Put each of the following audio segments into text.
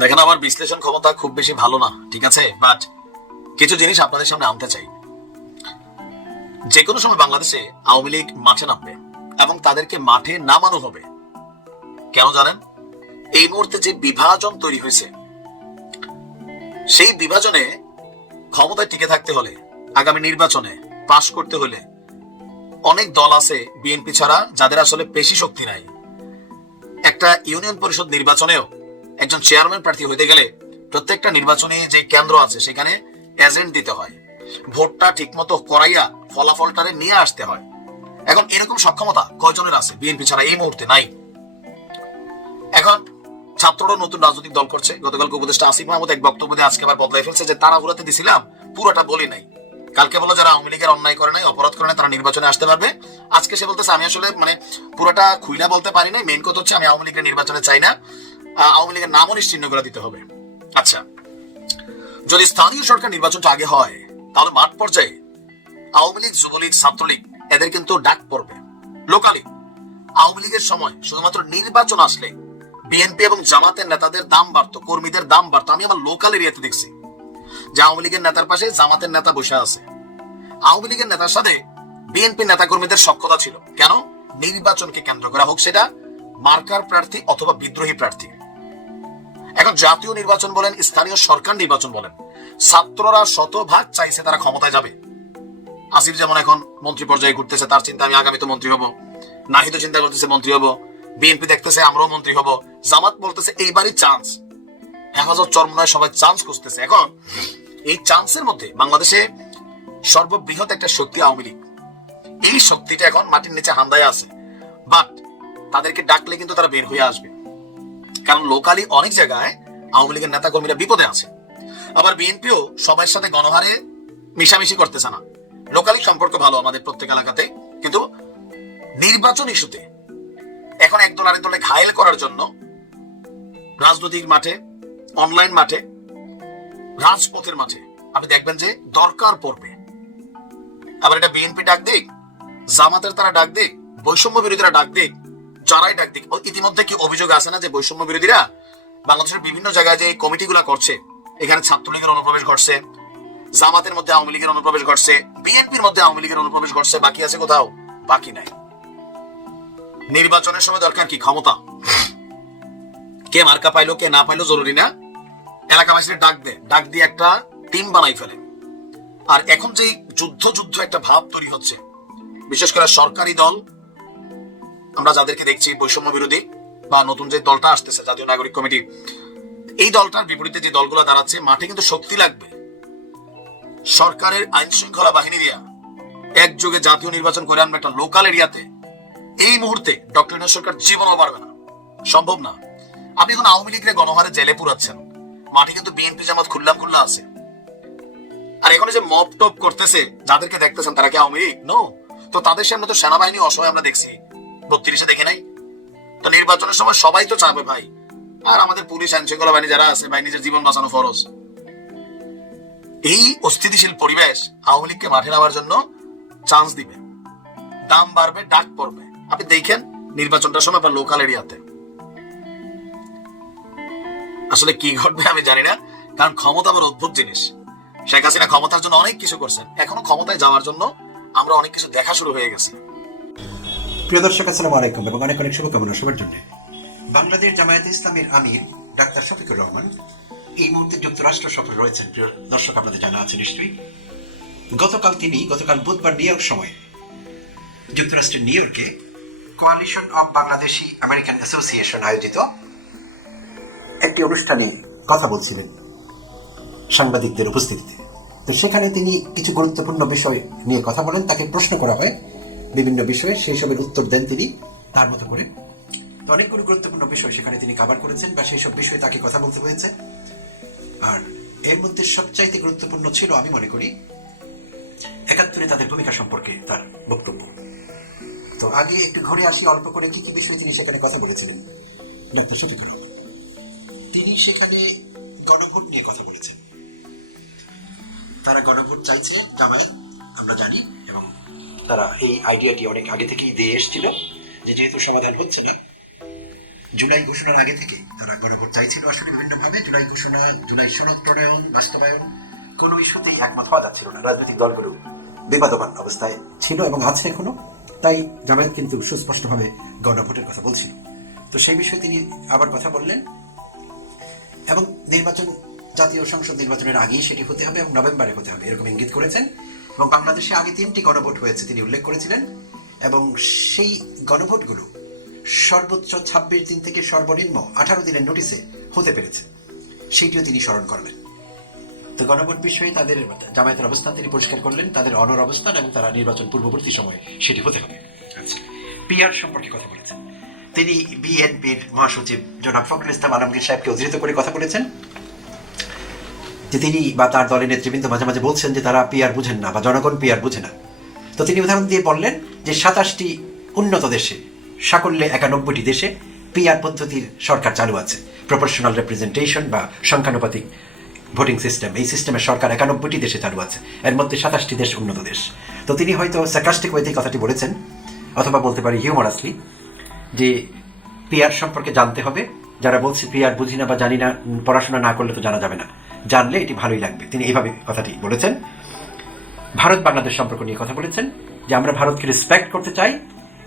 দেখেন, আমার বিশ্লেষণ ক্ষমতা খুব বেশি ভালো না, ঠিক আছে? বাট কিছু জিনিস আপনাদের সামনে আনতে চাই। যে কোনো সময় বাংলাদেশে আওয়ামী লীগ মাঠে নামবে এবং তাদেরকে মাঠে নামানো হবে। কেন জানেন? এই মুহূর্তে যে বিভাজন তৈরি হয়েছে, সেই বিভাজনে ক্ষমতায় টিকে থাকতে হলে, আগামী নির্বাচনে পাশ করতে হলে অনেক দল আছে বিএনপি ছাড়া, যাদের আসলে পেশি শক্তি নাই। একটা ইউনিয়ন পরিষদ নির্বাচনেও একজন চেয়ারম্যান প্রার্থী হইতে গেলে প্রত্যেকটা নির্বাচনী যে কেন্দ্র আছে সেখানে এজেন্ট দিতে হয়। ভোটটা ঠিকমতো করাইয়া ফলাফলটারে নিয়ে আসতে হয়। এখন এরকম সক্ষমতা কয়জনের আছে? বিএনপি ছাড়া এই মুহূর্তে নাই। এখন ছাত্ররা নতুন রাজনৈতিক দল করছে। গতকালকে উপদেষ্টা আসিফ মাহমুদ এক বক্তব্য দিয়ে আজকে আবার বদলাই ফেলছে যে তারা ঘুরাতে দিছিলাম, পুরোটা বলি নাই। কালকে বলো যারা আওয়ামী লীগের অন্যায় করে নাই, অপরাধ করে নাই, তারা নির্বাচনে আসতে পারবে। আজকে সে বলতেছে, আমি আসলে মানে পুরোটা খুইলা বলতে পারি নাই। মেন কথা হচ্ছে আমি আওয়ামী লীগের নির্বাচনে চাই না। আওয়ামী লীগের নামও নিশ্চিহ্ন করে দিতে হবে। আচ্ছা যদি স্থানীয় সরকার নির্বাচনটা আগে হয়, তাহলে মাঠ পর্যায়ে আওয়ামী লীগ, যুবলীগ, ছাত্রলীগ, এদের কিন্তু ডাক পড়বে। লোকালি আওয়ামী লীগের সময় শুধুমাত্র নির্বাচন আসলে বিএনপি এবং জামাতের নেতাদের দাম বাড়তো, কর্মীদের দাম বাড়তো। আমি আমার লোকাল এরিয়াতে দেখছি যে আওয়ামী লীগের নেতার পাশে জামাতের নেতা বসে আছে। আওয়ামী লীগের নেতার সাথে বিএনপি নেতা কর্মীদের সক্ষতা ছিল। কেন? নির্বাচনকে কেন্দ্র করা হোক সেটা মার্কার প্রার্থী অথবা বিদ্রোহী প্রার্থী। এখন জাতীয় নির্বাচন বলেন, স্থানীয় সরকার নির্বাচন বলেন, ছাত্ররা শতভাগ চাইছে তারা ক্ষমতায় যাবে। আসিফ যেমন এখন মন্ত্রী পর্যায়ে ঘুরতেছে, তার চিন্তা, আমি আগামী তো মন্ত্রী হব। নাহিদ চিন্তা করতেছে, মন্ত্রী হব। বিএনপি দেখতেছে, আমরাও মন্ত্রী হব। জামাত বলতেছে, এইবারই চান্স হেফাজত চরমনায় সবাই চান্স খুঁজতেছে। এখন এই চান্সের মধ্যে বাংলাদেশে সর্ববৃহৎ একটা শক্তি আওয়ামী লীগ। এই শক্তিটা এখন মাটির নিচে হান্দায় আছে। বাট তাদেরকে ডাকলে কিন্তু তারা বের হয়ে আসবে। কারণ লোকালি অনেক জায়গায় আওয়ামী লীগের নেতা কর্মীরা বিপদে আছে। আবার বিএনপিও সবার সাথে গণহারে মিশামিশি করতেছে না। লোকালি সম্পর্ক ভালো আমাদের প্রত্যেক এলাকাতে, কিন্তু নির্বাচন ইস্যুতে এখন একদল আরেক দলে ঘায়েল করার জন্য রাজনৈতিক মাঠে অনলাইন মাঠে, রাজপথের মাঠে আপনি দেখবেন যে দরকার পড়বে। আবার এটা বিএনপি ডাক দিক, জামাতের তারা ডাক দিক, বৈষম্য বিরোধীরা ডাক দিক যারাই ডাক দিক। ইতিমধ্যে কি অভিযোগ আছে না যে বৈষম্য বিরোধীরা বাংলাদেশের বিভিন্ন জায়গায় যে কমিটিগুলো করছে, এখানে ছাত্রলীগের অনুপ্রবেশ ঘটছে, জামাতের মধ্যে আওয়ামী লীগের অনুপ্রবেশ ঘটছে, বিএনপির মধ্যে আওয়ামী লীগের অনুপ্রবেশ ঘটছে, বাকি আছে কোথাও? বাকি নাই। নির্বাচনের সময় দরকার কি? ক্ষমতা? কে মার্কা পাইলো, কে না পাইলো জরুরি না? এলাকাবাসীর ডাক দে। ডাক দিয়ে একটা টিম বানাই ফেলে। আর এখন যে যুদ্ধ যুদ্ধ একটা ভাব তৈরি হচ্ছে, বিশেষ করে সরকারি দল আমরা যাদেরকে দেখছি বৈষম্য বিরোধী বা নতুন যে দলটা আসতেছে, জাতীয় নাগরিক কমিটি, এই দলটার বিপরীতে যে দলগুলো দাঁড়াচ্ছে, মাঠে কিন্তু শক্তি লাগবে। সরকারের আইন শৃঙ্খলা বাহিনী দিয়া একযোগে জাতীয় নির্বাচন করে আনবে একটা লোকাল এরিয়াতে এই মুহূর্তে ডক্টর সরকার জীবনও পারবে না। সম্ভব না। আপনি এখন আওয়ামী লীগের গণহারে জেলে পুরাচ্ছেন। মাঠে কিন্তু বিএনপি জামাত খুল্লাম খুল্লা আছে। আর এখন যে মপ টপ করতেছে, যাদেরকে দেখতেছেন তারা কি আওয়ামী লীগ? নো তো তাদের সামনে তো সেনাবাহিনী অসহায় আমরা দেখছি। বত্রিশে দেখে নাই? তো নির্বাচনের সময় সবাই তো চাবে ভাই। আর আমাদের পুলিশ আইন শৃঙ্খলা বাহিনী যারা আছে, ভাই, নিজের জীবন বাঁচানো ফরজ। এই অস্থিতিশীল পরিবেশ আওয়ামী লীগকে মাঠে নামার জন্য চান্স দিবে। দাম বাড়বে, ডাক পড়বে। আপনি দেখেন নির্বাচনটার সময় আপনার লোকাল এরিয়াতে আসলে কি ঘটবে আমি জানি না, কারণ ক্ষমতা আবার অদ্ভুত জিনিস। শেখ হাসিনা ক্ষমতার জন্য অনেক কিছু করছেন। এখনও ক্ষমতায় যাওয়ার জন্য আমরা অনেক কিছু দেখা শুরু হয়ে গেছে। প্রিয় দর্শক, আসসালামু আলাইকুম এবং অনেক অনেক শুভকামনা সবার জন্য। বাংলাদেশ জামায়াত ইসলামের আমির ডাক্তার শফিকুর রহমান। এই মুহূর্তে যুক্তরাষ্ট্র সফরে রয়েছেন প্রিয় দর্শক, আপনাদের জানা আছে নিশ্চয়ই। গতকাল তিনি, গতকাল বুধবার নিউ ইয়র্ক সময় যুক্তরাষ্ট্রের নিউ ইয়র্কে coalition of Bangladeshi American association আয়োজিত একটি অনুষ্ঠানে কথা বলছিলেন সাংবাদিকদের উপস্থিতিতে। তো সেখানে তিনি কিছু গুরুত্বপূর্ণ বিষয় নিয়ে কথা বলেন, তাকে প্রশ্ন করা হয় বিভিন্ন বিষয়ে সেই সবের উত্তর দেন তিনি তার মতো করে। তো অনেকগুলো গুরুত্বপূর্ণ বিষয় সেখানে তিনি কাভার করেছেন বা সেই সব বিষয়ে তাকে কথা বলতে হয়েছে। আর এর মধ্যে সবচাইতে গুরুত্বপূর্ণ ছিল, আমি মনে করি, একাত্তরে তাদের ভূমিকা সম্পর্কে তার বক্তব্য। তো আগে একটু ঘুরে আসি, অল্প করে কি কি বিষয়ে তিনি সেখানে কথা বলেছিলেন। ডাক্তার শফিকুর রহমান। তিনি সেখানে গণভোট নিয়ে কথা বলেছেন। তারা গণভোট চাইছে, জামায়াত, আমরা জানি। তারা এই আইডিয়াটি অনেক আগে থেকেই দিয়ে এসেছিল যে যেহেতু সমাধান হচ্ছে না, জুলাই ঘোষণার আগে থেকে তারা গণভোট চাইছিল আসলে বিভিন্নভাবে। জুলাই ঘোষণা, জুলাই সনদ প্রণয়ন, বাস্তবায়ন, কোনো ইস্যুতেই একমত হওয়া যাচ্ছিল না। রাজনৈতিক দলগুলো বিবাদমান অবস্থায় ছিল এবং আছে এখনও। তাই জামায়াত কিন্তু সুস্পষ্টভাবে গণভোটের কথা বলছিল। তো সেই বিষয়ে তিনি আবার কথা বললেন এবং নির্বাচন, জাতীয় সংসদ নির্বাচনের আগেই সেটি হতে হবে এবং নভেম্বরে হতে হবে, এরকম ইঙ্গিত করেছেন। এবং বাংলাদেশে আগে তিনটি গণভোট হয়েছে তিনি উল্লেখ করেছিলেন এবং সেই গণভোটগুলো সর্বোচ্চ ছাব্বিশ দিন থেকে সর্বনিম্ন আঠারো দিনের নোটিসে হতে পেরেছে। সেইটিও তিনি স্মরণ করলেন তো গণভোট বিষয়ে তাদের জামায়াতের অবস্থান তিনি পরিষ্কার করলেন তাদের অনর অবস্থান এবং তারা নির্বাচন পূর্ববর্তী সময়ে সেটি হতে হবে। আচ্ছা পিআর সম্পর্কে কথা বলেছেন। তিনি বিএনপির মহাসচিব জনাব ফখরুল ইসলাম আলমগীর সাহেবকে উদ্ধৃত করে কথা বলেছেন। যে তিনি বা তার দলের নেতৃবৃন্দ মাঝে মাঝে বলছেন যে তারা পিআর বুঝেন না বা জনগণ পিআর বুঝে না। তো তিনি উদাহরণ দিয়ে বললেন যে সাতাশটি উন্নত দেশে, সাকল্যে একানব্বইটি দেশে পিআর পদ্ধতির সরকার চালু আছে। প্রপোর্শনাল রিপ্রেজেন্টেশন বা সংখ্যানুপাতিক ভোটিং সিস্টেম, এই সিস্টেমের সরকার একানব্বইটি দেশে চালু আছে। এর মধ্যে সাতাশটি দেশ উন্নত দেশ। তো তিনি হয়তো সার্কাস্টিক ওয়েতে কথাটি বলেছেন, অথবা বলতে পারি হিউমারাসলি যে পিআর সম্পর্কে জানতে হবে। যারা বলছে পিআর বুঝি না বা জানি না, পড়াশোনা না করলে তো জানা যাবে না। জানলে এটি ভালোই লাগবে। তিনি এইভাবে কথাটি বলেছেন। ভারত বাংলাদেশ সম্পর্ক নিয়ে কথা বলেছেন যে আমরা ভারতকে রেসপেক্ট করতে চাই।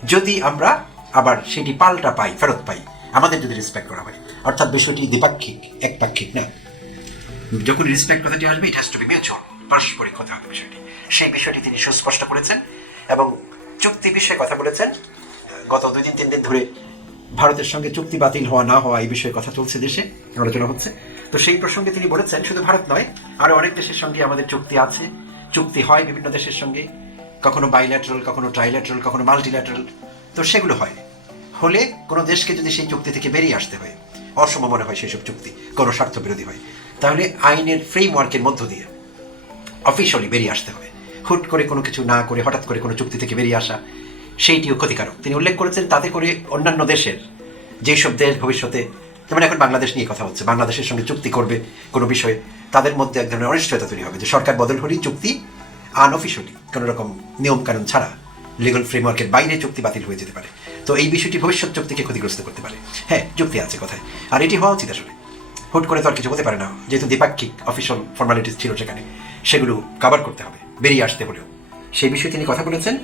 যদি আমরা আবার সেটি পাল্টা পাই, ফেরত পাই, আমাদের যদি রেসপেক্ট করা হয়। অর্থাৎ বিষয়টি দ্বিপাক্ষিক, একপাক্ষিক না। যখন রেসপেক্ট কথাটি আসবে it has to be mutual পারস্পরিক কথা হবে বিষয়টি। সেই বিষয়টি তিনি সুস্পষ্ট করেছেন এবং চুক্তি বিষয়ে কথা বলেছেন। গত দুই দিন, তিন দিন ধরে ভারতের সঙ্গে চুক্তি বাতিল হওয়া, না হওয়া এই বিষয়ে কথা চলছে দেশে, আলোচনা হচ্ছে। তো সেই প্রসঙ্গে তিনি বলেছেন, শুধু ভারত নয়, আরও অনেক দেশের সঙ্গে আমাদের চুক্তি আছে। চুক্তি হয় বিভিন্ন দেশের সঙ্গে। কখনো বাইল্যাটারাল কখনো ট্রাইল্যাটারাল কখনো মাল্টিল্যাটারাল তো সেগুলো হয়। হলে কোনো দেশকে যদি সেই চুক্তি থেকে বেরিয়ে আসতে হয়, অসম মনে হয় সেসব চুক্তি কোনো স্বার্থ বিরোধী হয়। তাহলে আইনের ফ্রেমওয়ার্কের মধ্য দিয়ে অফিসিয়ালি বেরিয়ে আসতে হবে। হুট করে কোনো কিছু না করে, হঠাৎ করে কোনো চুক্তি থেকে বেরিয়ে আসা, সেইটিও ক্ষতিকারক। তিনি উল্লেখ করেছেন, তাতে করে অন্যান্য দেশের যেসব দেশ ভবিষ্যতে যেমন এখন বাংলাদেশ নিয়ে কথা হচ্ছে, বাংলাদেশের সঙ্গে চুক্তি করবে কোনো বিষয়ে, তাদের মধ্যে এক ধরনের অনিশ্চয়তা তৈরি হবে যে সরকার বদল হলেই চুক্তি আনঅফিসিয়ালি কোনো রকম নিয়মকানুন ছাড়া লিগাল ফ্রেমওয়ার্কের বাইরে চুক্তি বাতিল হয়ে যেতে পারে। তো এই বিষয়টি ভবিষ্যৎ চুক্তিকে ক্ষতিগ্রস্ত করতে পারে। হ্যাঁ চুক্তি আছে কথায়? আর এটি হওয়া উচিত আসলে। হুট করে তো আর কিছু হতে পারে না, যেহেতু দ্বিপাক্ষিক অফিসিয়াল ফর্মালিটিস ছিল সেখানে, সেগুলো কাভার করতে হবে, বেরিয়ে আসতে হলেও। সেই বিষয়ে তিনি কথা বলেছেন,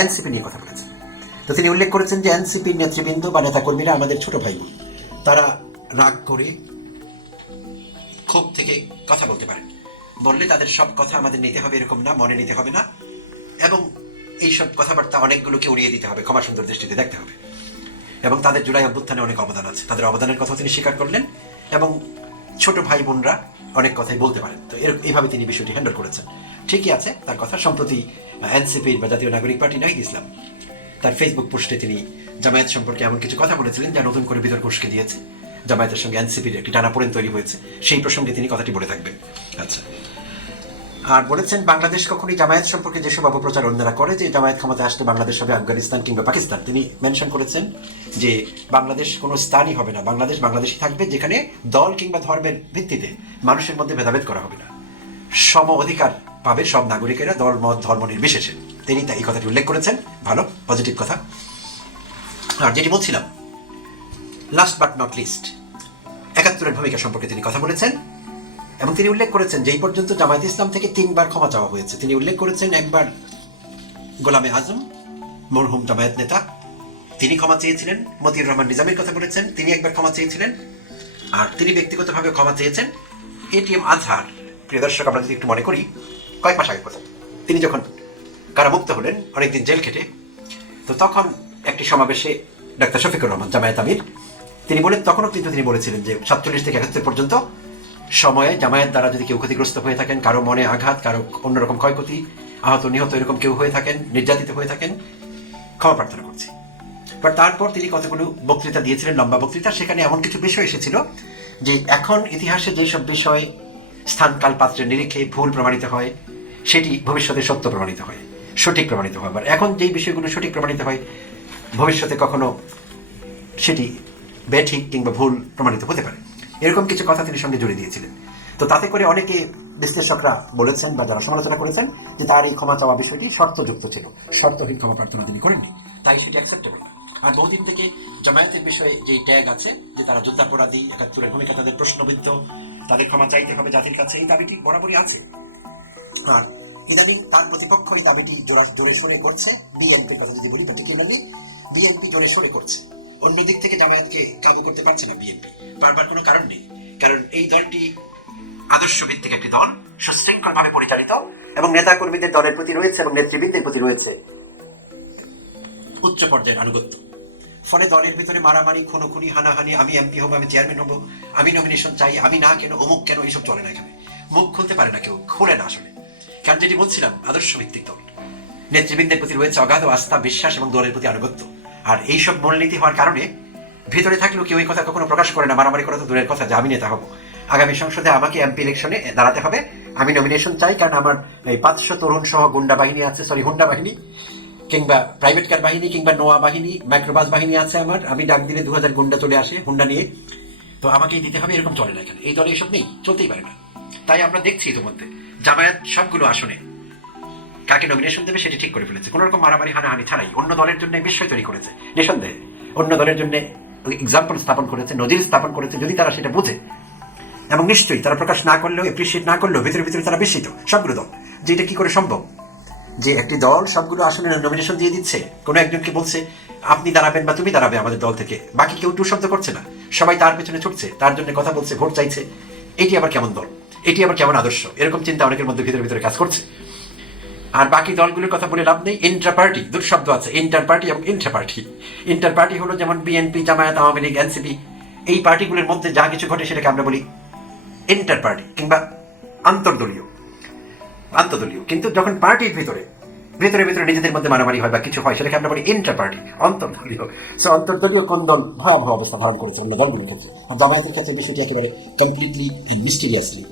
এনসিপি নিয়ে কথা বলেছেন। তো তিনি উল্লেখ করেছেন যে এনসিপির নেতৃবৃন্দ বা নেতাকর্মীরা আমাদের ছোট ভাই বোন। তারা রাগ করে ক্ষোভ থেকে কথা বলতে পারেন। বললে তাদের সব কথা আমাদের নিতে হবে এরকম না, মনে নিতে হবে না। এবং এইসব কথাবার্তা অনেকগুলোকে উড়িয়ে দিতে হবে, ক্ষমা সুন্দর দৃষ্টিতে দেখতে হবে। এবং তাদের জুলাই অভ্যুত্থানে অনেক অবদান আছে। তাদের অবদানের কথা তিনি স্বীকার করলেন এবং ছোট ভাই বোনরা অনেক কথাই বলতে পারেন। তো এর এইভাবে তিনি বিষয়টি হ্যান্ডেল করেছেন। ঠিকই আছে, তার কথা সম্প্রতি এনসিপির বা জাতীয় নাগরিক পার্টি নাহিদ ইসলাম তার ফেসবুক পোস্টে তিনি জামায়াত সম্পর্কে এমন কিছু কথা বলেছিলেন যা নতুন করে বিতর্ক উস্কে দিয়েছে। জামায়াতের সঙ্গে এনসিপির একটি টানাপোড়েন তৈরি হয়েছে। সেই প্রসঙ্গে তিনি কথাটি বলে থাকবেন। আচ্ছা। আর বলেছেন, বাংলাদেশ কখনই জামায়াত সম্পর্কে যেসব অপপ্রচার অন্যরা করে, যে জামায়াত ক্ষমতা আসলে বাংলাদেশ হবে আফগানিস্তান কিংবা পাকিস্তান, তিনি মেনশন করেছেন যে বাংলাদেশ কোনো স্থানই হবে না। বাংলাদেশ বাংলাদেশই থাকবে, যেখানে দল কিংবা ধর্মের ভিত্তিতে মানুষের মধ্যে ভেদাভেদ করা হবে না। সম অধিকার পাবে সব নাগরিকেরা, দল, মত, ধর্ম নির্বিশেষে। তিনি তা এই কথাটি উল্লেখ করেছেন। ভালো পজিটিভ কথা। আর যেটি বলছিলাম লাস্ট বাট নট লিস্ট একাত্তরের ভূমিকা সম্পর্কে তিনি কথা বলেছেন এবং তিনি উল্লেখ করেছেন যেই পর্যন্ত জামায়াত ইসলাম থেকে তিনবার ক্ষমা চাওয়া হয়েছে। তিনি উল্লেখ করেছেন একবার গোলামে আজম, মরহুম জামায়াত নেতা, তিনি ক্ষমা চেয়েছিলেন, মতিউর রহমান নিজামের কথা বলেছেন, তিনি একবার ক্ষমা চেয়েছিলেন আর তিনি ব্যক্তিগতভাবে ক্ষমা চেয়েছেন। এটিএম আজহার, প্রিয় দর্শক, আমরা যদি একটু মনে করি, কয়েক মাস আগের কথা। তিনি যখন কারামুক্ত হলেন, অনেকদিন জেল খেটে। তো তখন একটি সমাবেশে ডাক্তার শফিকুর রহমান, জামায়াত আমির, তিনি বলেন, তখনও কিন্তু তিনি বলেছিলেন যে সাতচল্লিশ থেকে একাত্তর পর্যন্ত সময়ে জামায়াত দ্বারা যদি কেউ ক্ষতিগ্রস্ত হয়ে থাকেন, কারও মনে আঘাত, কারও অন্যরকম ক্ষয়ক্ষতি, আহত, নিহত এরকম কেউ হয়ে থাকেন, নির্যাতিত হয়ে থাকেন, ক্ষমা প্রার্থনা করছি। বাট তারপর তিনি কতগুলো বক্তৃতা দিয়েছিলেন, লম্বা বক্তৃতা, সেখানে এমন কিছু বিষয় এসেছিল যে এখন ইতিহাসে যেসব বিষয় স্থান কাল পাত্রের নিরিখে ভুল প্রমাণিত হয়, সেটি ভবিষ্যতে সত্য প্রমাণিত হয়। সঠিক প্রমাণিত হয়। আবার এখন যেই বিষয়গুলো সঠিক প্রমাণিত হয়, ভবিষ্যতে কখনো সেটি বেঠিক কিংবা ভুল প্রমাণিত হতে পারে। এরকম কিছু কথা তিনি সঙ্গে জুড়ে দিয়েছিলেন। তো তাতে করে অনেকে বিশ্লেষকরা বলেছেন বা যারা সমালোচনা করেছেন যে তার এই ক্ষমা চাওয়া বিষয়টি শর্তযুক্ত ছিল। শর্তহীন ক্ষমা প্রার্থনা তিনি করেননি। তাই সেটি অ্যাকসেপ্টেবল আর বহুদিন থেকে জামায়াতের বিষয়ে যে ট্যাগ আছে যে তারা যুদ্ধাপরাধী একাত্তরের ভূমিকা, তাদের প্রশ্নবিদ্ধ, তাদের ক্ষমা চাইতে হবে জাতির কাছে, এই দাবিটি বরাবরই আছে। আর ইদানিং তার প্রতিপক্ষ এই দাবিটি জোরে সরে করছে। বিএনপির কথা যদি বলি পার্টিকুলারলি বিএনপি জোরে সরে করছে। অন্য দিক থেকে জামায়াতকে কাবু করতে পারছে না বিএনপি বারবার কোনো কারণ নেই। কারণ এই দলটি আদর্শ ভিত্তিক একটি দল সুশৃঙ্খল ভাবে পরিচালিত এবং নেতা কর্মীদের দলের প্রতি রয়েছে এবং নেতৃবৃন্দের প্রতি রয়েছে। উচ্চ পর্যায়ের আনুগত্য। ফলে দলের ভিতরে মারামারি খুনোখুনি হানাহানি আমি এমপি হব আমি চেয়ারম্যান হব আমি নমিনেশন চাই আমি না কেন অমুক কেন এইসব চলে না এখানে। মুখ খুলতে পারে না কেউ খুলে না আসলে। কারণ যেটি বলছিলাম? আদর্শ দল। নেতৃবৃন্দের প্রতি রয়েছে অগাধ আস্থা, বিশ্বাস এবং দলের প্রতি আনুগত্য। আর এইসব মূলনীতি হওয়ার কারণে ভেতরে থাকলেও কেউ এই কথা কখনো প্রকাশ করে না, মারামারি করা তো দূরের কথা, যে আমি নেতা হব। আগামী সংসদে আমাকে এমপি ইলেকশনে দাঁড়াতে হবে। আমি নমিনেশন চাই কারণ আমার এই পাঁচশো তরুণ সহ গুন্ডা বাহিনী আছে সরি হুন্ডা বাহিনী, কিংবা প্রাইভেট কার বাহিনী, কিংবা নোয়া বাহিনী মাইক্রোবাস বাহিনী আছে আমার। আমি ডাক দিলে দু হাজার গুন্ডা চলে আসে, হুন্ডা নিয়ে। তো আমাকেই দিতে হবে, এরকম চলে না এখানে এই দলে এসব নেই, চলতেই পারে না। তাই আমরা দেখছি ইতিমধ্যে। জামায়াত সবগুলো আসনে। কাকে নমিনেশন দেবে সেটি ঠিক করে ফেলেছে। কোনো রকম মারামারি, হানাহানি ছাড়াই অন্য দলের জন্য বিষয় তৈরি করেছে। নিঃসন্দেহে, অন্য দলের জন্য এক্সাম্পল স্থাপন করেছে, নজির স্থাপন করেছে, যদি তারা সেটা বোঝে। এবং নিশ্চয়ই তারা প্রকাশ না করলেও এপ্রিসিয়েট না করলেও, ভিতরে ভিতরে তারা বিস্মিত। সবগুলো দল। যে এটা কি করে সম্ভব? যে একটি দল সবগুলো আসনে নমিনেশন দিয়ে দিচ্ছে। কোনো একজনকে বলছে, আপনি দাঁড়াবেন বা তুমি দাঁড়াবে আমাদের দল থেকে। বাকি কেউ টু শব্দ করছে না। সবাই তার পেছনে ছুটছে, তার জন্য কথা বলছে, ভোট চাইছে। এটি আবার কেমন দল? এটি আবার কেমন আদর্শ? এরকম চিন্তা অনেকের মধ্যে ভিতরে ভিতরে কাজ করছে। আর বাকি দলগুলোর কথা বলে লাভ নেই। ইন্টার পার্টি দুটো শব্দ আছে। ইন্টার পার্টি এবং ইন্টার পার্টি ইন্টার পার্টি হলো যেমন বিএনপি জামায়াত, আওয়ামী লীগ এনসিপি এই পার্টিগুলোর মধ্যে যা কিছু ঘটে সেটাকে আমরা বলি ইন্টার পার্টি কিংবা আন্তর্দলীয়। আন্তদলীয় কিন্তু যখন পার্টির ভিতরে ভিতরে ভিতরে নিজেদের মধ্যে মারামারি হয় বা কিছু হয়, সেটাকে আমরা বলি ইন্টার পার্টি অন্তর্দলীয় সো অন্তর্দলীয় কোন দল ভয়াবহ অবস্থা ধারণ করেছে অন্য দলগুলোর ক্ষেত্রে জামায়াতের ক্ষেত্রে বিষয়টি একেবারে কমপ্লিটলি অ্যান্ড মিস্টিরিয়াসলি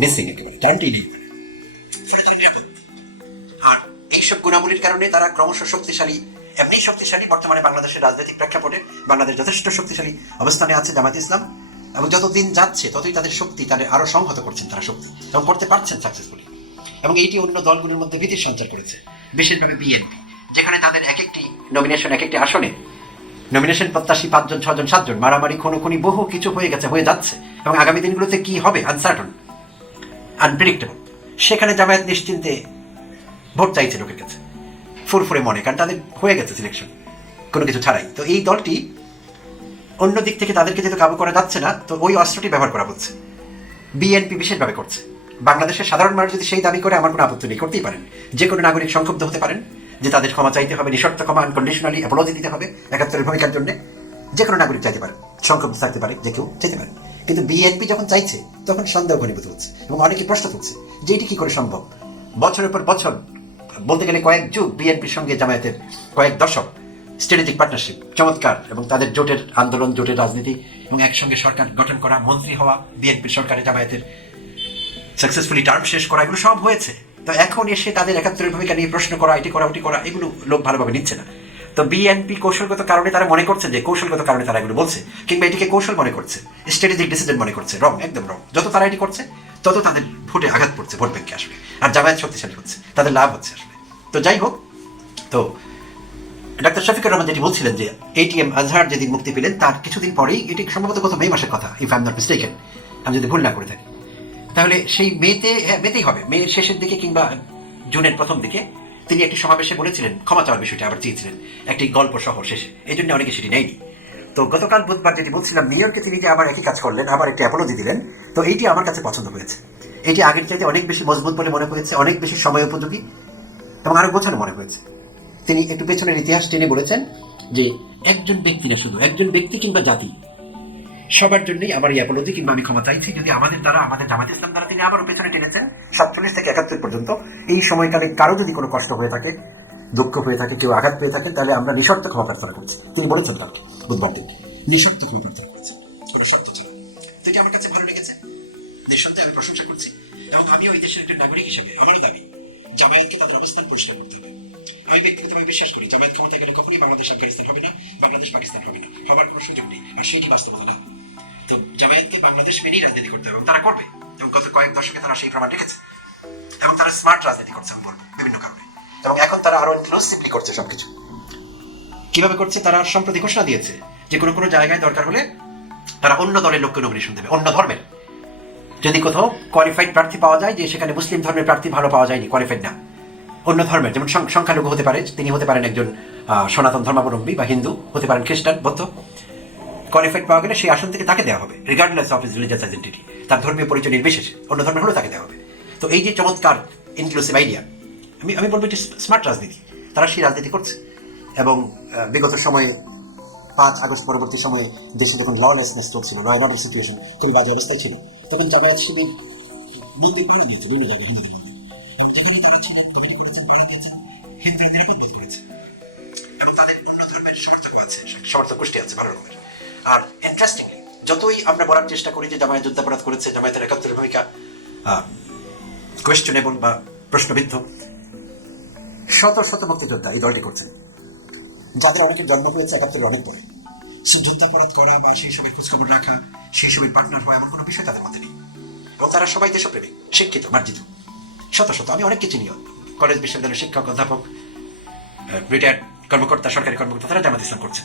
মিসিং একেবারে টার্নটি নেই আর এইসব গুণাবলীর কারণে তারা ক্রমশ শক্তিশালী, এমনি শক্তিশালী বর্তমানে বাংলাদেশের রাজনৈতিক প্রেক্ষাপটে বাংলাদেশ যথেষ্ট শক্তিশালী অবস্থানে আছে, জামাত ইসলাম। এবং যতদিন যাচ্ছে, ততই তাদের শক্তি তাদের আরও সংহত করছেন তারা শক্তি, এবং করতে পারছেন সাকসেসফুলি এবং এইটি অন্য দলগুলির মধ্যে ভীতির সঞ্চার করেছে, বিশেষভাবে বিএনপি, যেখানে তাদের এক একটি নমিনেশন এক একটি আসনে নমিনেশন প্রত্যাশী পাঁচজন ছজন সাতজন, মারামারি, খুনোখুনি, বহু কিছু হয়ে গেছে, হয়ে যাচ্ছে। এবং আগামী দিনগুলোতে কি হবে? আনসার্টন আনপ্রেডিক্টেবল সেখানে জামায়াত নিশ্চিন্তে ভোট চাইছে লোকের কাছে। ফুরফুরে মনে, কারণ তাদের হয়ে গেছে সিলেকশন কোনো কিছু ছাড়াই। তো এই দলটি অন্য দিক থেকে তাদেরকে যেহেতু কাবু করা যাচ্ছে না, তো ওই অস্ত্রটি ব্যবহার করা হচ্ছে। বিএনপি বিশেষভাবে করছে। বাংলাদেশের সাধারণ মানুষ যদি সেই দাবি করে, আমার কোনো আপত্তি নেই। করতেই পারেন। যে কোনো নাগরিক সংক্ষুব্ধ হতে পারেন, যে তাদের ক্ষমা চাইতে হবে, নিঃশর্ত ক্ষমা আনকন্ডিশনালি অ্যাপোলজি দিতে হবে, একাত্তরের ভূমিকার জন্য। যে কোনো নাগরিক চাইতে পারে সংক্ষুব্ধ থাকতে পারে, যে কেউ চাইতে পারে কিন্তু বিএনপি যখন চাইছে, তখন সন্দেহ ঘনীভূত হচ্ছে এবং অনেকে প্রশ্ন তুলছে, যে এটি কি করে সম্ভব? বছরের পর বছর, বলতে গেলে কয়েক যুগ বিএনপির সঙ্গে জামায়াতের কয়েক দশক স্ট্র্যাটেজিক পার্টনারশিপ চমৎকার এবং তাদের জোটের আন্দোলন, জোটের রাজনীতি এবং একসঙ্গে সরকার গঠন করা, মন্ত্রী হওয়া বিএনপির সরকারে জামায়াতের সাকসেসফুলি টার্ম শেষ করা, এগুলো সব হয়েছে। তো এখন এসে তাদের একাত্তরের ভূমিকা নিয়ে প্রশ্ন করা, এটি করা, ওটি করা, এগুলো লোক ভালোভাবে নিচ্ছে না। তো বিএনপি কৌশলগত কারণে তারা মনে করছে যে কৌশলগত কারণে তারা এগুলো বলছে, কিংবা এটিকে কৌশল মনে করছে স্ট্র্যাটেজিক ডিসিশন মনে করছে রং একদম রং যত তারা এটি করছে, তত তাদের ভোটে আঘাত পড়ছে, ভোট ব্যাংকে আসলে। আর জামায়াত শক্তিশালী হচ্ছে, তাদের লাভ হচ্ছে আসলে। তো যাই হোক, তো ডাক্তার শফিকুর রহমান যেটি বলছিলেন যে এটিএম আজহার যেদিন মুক্তি পেলেন, তার কিছুদিন পরেই এটি সম্ভবত গত মে মাসের কথা if I am not mistaken আমি যদি ভুল না করে থাকি। তাহলে সেই মেতে হ্যাঁ মেতেই হবে। মেয়ের শেষের দিকে কিংবা জুনের প্রথম দিকে তিনি একটি সমাবেশে বলেছিলেন, ক্ষমা চাওয়ার বিষয়টি আবার চেয়েছিলেন, একটি গল্প সহ শেষে। এই জন্য অনেকে সেটি নেয়নি। তো গতকাল বুধবার যেটি বলছিলাম, নিউ ইয়র্কে তিনি আবার একই কাজ করলেন, আবার একটি অ্যাপোলজি দিলেন? তো এইটি আমার কাছে পছন্দ হয়েছে। এটি আগের চাইতে অনেক বেশি মজবুত বলে মনে হয়েছে, অনেক বেশি সময় উপযোগী এবং আরও গোছানো মনে হয়েছে। তিনি একটু পেছনের ইতিহাস টেনে বলেছেন যে, একজন ব্যক্তি না শুধু, একজন ব্যক্তি কিংবা জাতি সবার জন্যই আমার এই অ্যাপোলজি কিংবা আমি ক্ষমা চাইছি। যদি আমাদের দ্বারা, আমাদের জামাত ইসলাম দ্বারা তিনি আবারও পেছনে টেনেছেন, সাতচল্লিশ থেকে একাত্তর পর্যন্ত এই সময়কালে কারও যদি কোনো কষ্ট হয়ে থাকে, দুঃখ হয়ে থাকে, কেউ আঘাত পেয়ে থাকেন তাহলে আমরা নিঃশর্ত ক্ষমা প্রার্থনা করছি। তিনি বলেছেন কালকে, বুধবার দিন, নিঃশর্ত ক্ষমা প্রার্থনা করছি। কোনো শর্ত ছাড়া। এটি আমার কাছে ভালো লেগেছে নিঃসন্দেহে আমি প্রশংসা করছি এবং আমিও এই দেশের একজন নাগরিক হিসেবে আমারও দাবি, জামায়াতকে তাদের অবস্থান পরিষ্কার করতে হবে। আমি ব্যক্তিগতভাবে বিশ্বাস করি, জামায়াত ক্ষমতা গেলে কখনোই বাংলাদেশ, আফগানিস্তান হবে না, বাংলাদেশ, পাকিস্তান হবে না, হবার কোনো সুযোগ নেই। আর সেটি বাস্তবতা না। তো জামায়াতকে বাংলাদেশ রাজনীতি করতে তারা করবে। এবং গত কয়েক দশকে তারা সেই প্রমাণ রেখেছে। এবং তারা স্মার্ট রাজনীতি করছে বিভিন্ন কারণে। এবং এখন তারা আরও ইনক্লুসিভলি করছে সবকিছু। কীভাবে করছে? তারা সম্প্রতি ঘোষণা দিয়েছে যে কোনো কোনো জায়গায় দরকার হলে তারা অন্য দলের লোককে নমিনেশন দেবে, অন্য ধর্মের। যদি কোথাও কোয়ালিফাইড প্রার্থী পাওয়া যায় যে সেখানে মুসলিম ধর্মের প্রার্থী ভালো পাওয়া যায়নি কোয়ালিফাইড না। অন্য ধর্মের, যেমন সংখ্যালঘু হতে পারে, তিনি হতে পারেন একজন সনাতন ধর্মাবলম্বী বা হিন্দু, হতে পারেন খ্রিস্টান, বৌদ্ধ। কোয়ালিফাইড পাওয়া গেলে সেই আসন থেকে তাকে দেওয়া হবে regardless of his religious identity তার ধর্মীয় পরিচয় নির্বিশেষে। অন্য ধর্মের হলেও তাকে দেওয়া হবে। তো এই যে চমৎকার ইনক্লুসিভ আইডিয়া আমি আমি বলব এটি স্মার্ট রাজনীতি, তারা সেই রাজনীতি করছে। এবং বিগত সময়ে, পাঁচ আগস্ট পরবর্তী সময়ে দেশে যখন ললেসনেস চলছিল ল অ্যান্ড সিচুয়েশন খুবই বাজে অবস্থায় ছিল তখন জামায়াত শিবির নৈতিক বিরোধী নিয়েছে বিভিন্ন জায়গায় হিন্দুদের মধ্যে তারা গোষ্ঠী আছে, ভালো রকমের। আর ইন্টারেস্টিংলি যতই আমরা বলার চেষ্টা করি যে জামায়াত করেছে, জামায়াতের একাত্তরের ভূমিকা বা প্রশ্নবিদ্ধ, শত শত মুক্তিযোদ্ধা এই দলটি করছেন। যাদের জন্ম হয়েছে একাত্তরের অনেক পরে। সে করা বা সেই সবের খোঁজখবর রাখা, সেই পার্টনার হওয়া এমন কোনো বিষয় তাদের মধ্যে নেই। এবং তারা সবাই দেশপ্রেমিক, শিক্ষিত, মার্জিত। শত শত, আমি অনেককে চিনি। কলেজ, বিশ্ববিদ্যালয়ের শিক্ষক, অধ্যাপক রিটায়ার্ড কর্মকর্তা, সরকারি কর্মকর্তা, তারা জামাত ইসলাম করছেন।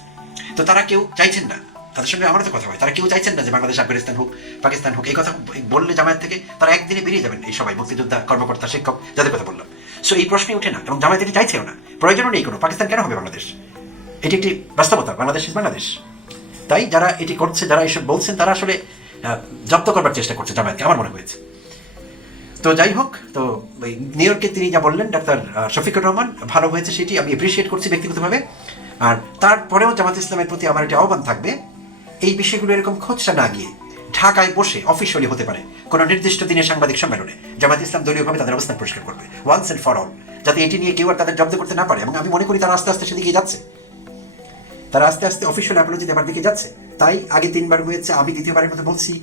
তো তারা কেউ চাইছেন না তাদের সঙ্গে আমারও তো কথা হয়। তারা কেউ চাইছেন না যে বাংলাদেশ, আফগানিস্তান হোক, পাকিস্তান হোক, এই কথা বললে জামায়াত থেকে তারা একদিনে বেরিয়ে যাবেন এই সবাই, মুক্তিযোদ্ধা, কর্মকর্তা, শিক্ষক, যাদের কথা বললাম। সো এই প্রশ্নই ওঠে না এবং জামায়াত এটি চাইছেও না। প্রয়োজনও নেই কোনো। পাকিস্তান কেন হবে বাংলাদেশ? এটি একটি বাস্তবতা। বাংলাদেশ ইজ বাংলাদেশ। তাই যারা এটি করছে, যারা এসব বলছেন, তারা আসলে জব্দ করবার চেষ্টা করছে জামায়াতকে, আমার মনে হয়েছে। তো যাই হোক, তো নিউ ইয়র্কে তিনি যা বললেন, ডাক্তার শফিকুর রহমান, ভালো হয়েছে সেটি। আমি এপ্রিসিয়েট করছি ব্যক্তিগতভাবে। আর তারপরেও জামাত ইসলামের প্রতি আমার একটি আহ্বান থাকবে। এই বিষয়গুলো এরকম খোঁজটা না গিয়ে ঢাকায় বসে অফিসিয়ালি হতে পারে কোনো নির্দিষ্ট দিনে সাংবাদিক সম্মেলনে জামাত ইসলাম দলীয়ভাবে তাদের অবস্থান পরিষ্কার করবে ওয়ান্স এন্ড ফর অল যাতে এটি নিয়ে কেউ আর তাদের জব্দ করতে না পারে। এবং আমি মনে করি তারা আস্তে আস্তে সেদিকে যাচ্ছে। তারা আস্তে আস্তে অফিসিয়াল অ্যাপোলজি দেওয়ার দিকে যাচ্ছে। তাই আগে তিনবার হয়েছে, আমি দ্বিতীয়বারের মধ্যে বলছি।